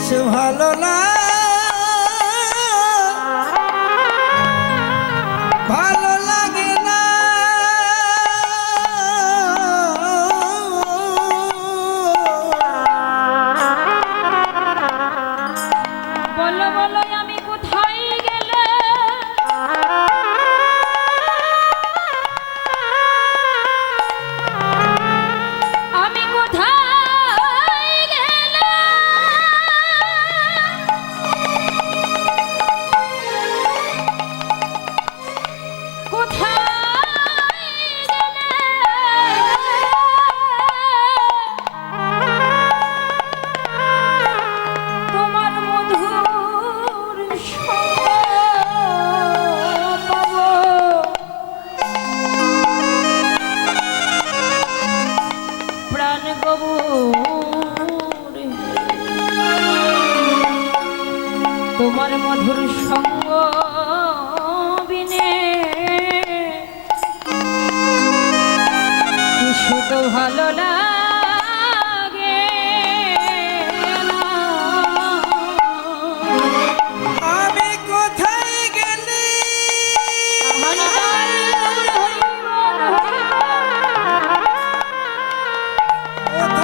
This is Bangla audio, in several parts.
বেশ ভালো না। মধুর সঙ্গ বিনে কিছু তো ভালো লাগে না। আমি কোথায় গেলি? কোথায়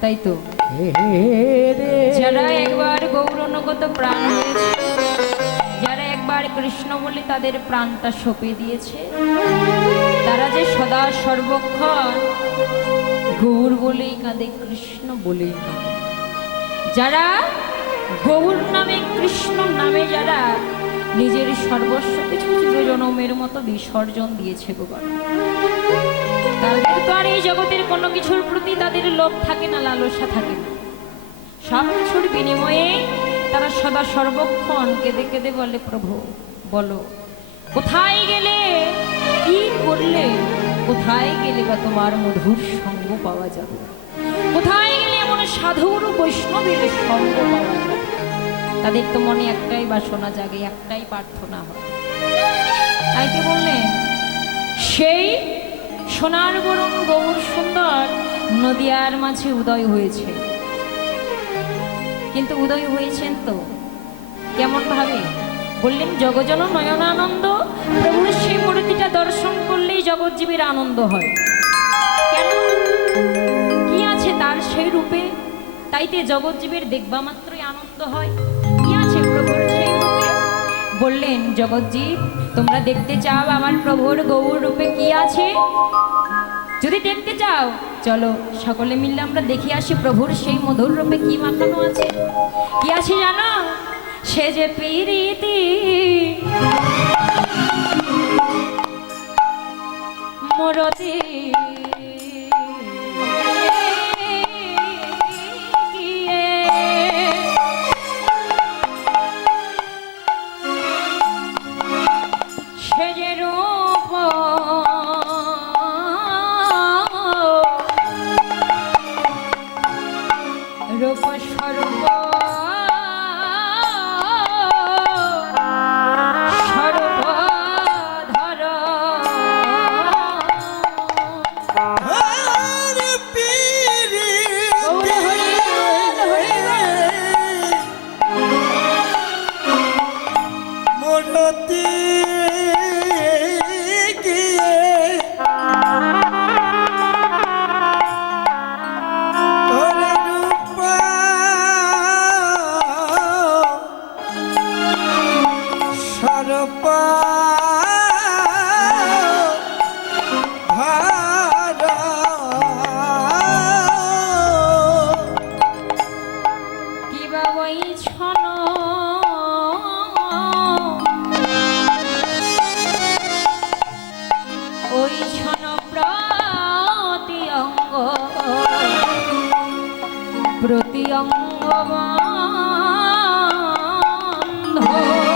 তাই তো যারা একবার গৌরনগত প্রাণ হয়েছে যারা একবার কৃষ্ণ বলে তাদের প্রাণটা সঁপে দিয়েছে তারা যে সদা সর্বক্ষণ গৌর বলেই কাঁদে কৃষ্ণ বলেই কাঁদে। যারা গৌর নামে কৃষ্ণ নামে যারা নিজের সর্বস্ব কিছু চিরজনমের মতো বিসর্জন দিয়েছে গোপাল তাদের তো আর এই জগতের কোনো কিছুর প্রতি তাদের লোভ থাকে না, লালসা থাকে না। সব কিছুর বিনিময়ে তারা সদা সর্বক্ষণ কেঁদে কেঁদে বলে, প্রভু, বলো, কোথায় গেলে, কি করলে কোথায় গেলে বা তোমার মধুর সঙ্গ পাওয়া যাবে? কোথায় গেলে এমন সাধুর বৈষ্ণবের সঙ্গ পাওয়া যাবে? তাদের তো মনে একটাই বাসনা জাগে, একটাই প্রার্থনা হয়। তাই তো বললেন? সেই সোনার বরং গৌর সুন্দর, নদিয়ার মাঝে উদয় হয়েছে। কিন্তু উদয় হয়েছেন তো? কেমন ভাবে? বললেন জগজন নয়নানন্দ, প্রভুর সেই মূর্তিটা দর্শন করলেই জগৎজীবীর আনন্দ হয়। কেন? কি আছে তার সেই রূপে? তাইতে জগৎজীবীর দেখবা মাত্রই আনন্দ হয়। বললেন জগৎজি তোমরা দেখতে চাও আমার প্রভুর গৌর রূপে কি আছে? যদি দেখতে চাও, চলো, সকলে মিললে আমরা দেখি আসি প্রভুর সেই মধুর রূপে কি মাখানো আছে। কি আছে জানো? সে যে পিরিতি মনতি গিয়ে সরপা ছন প্রতি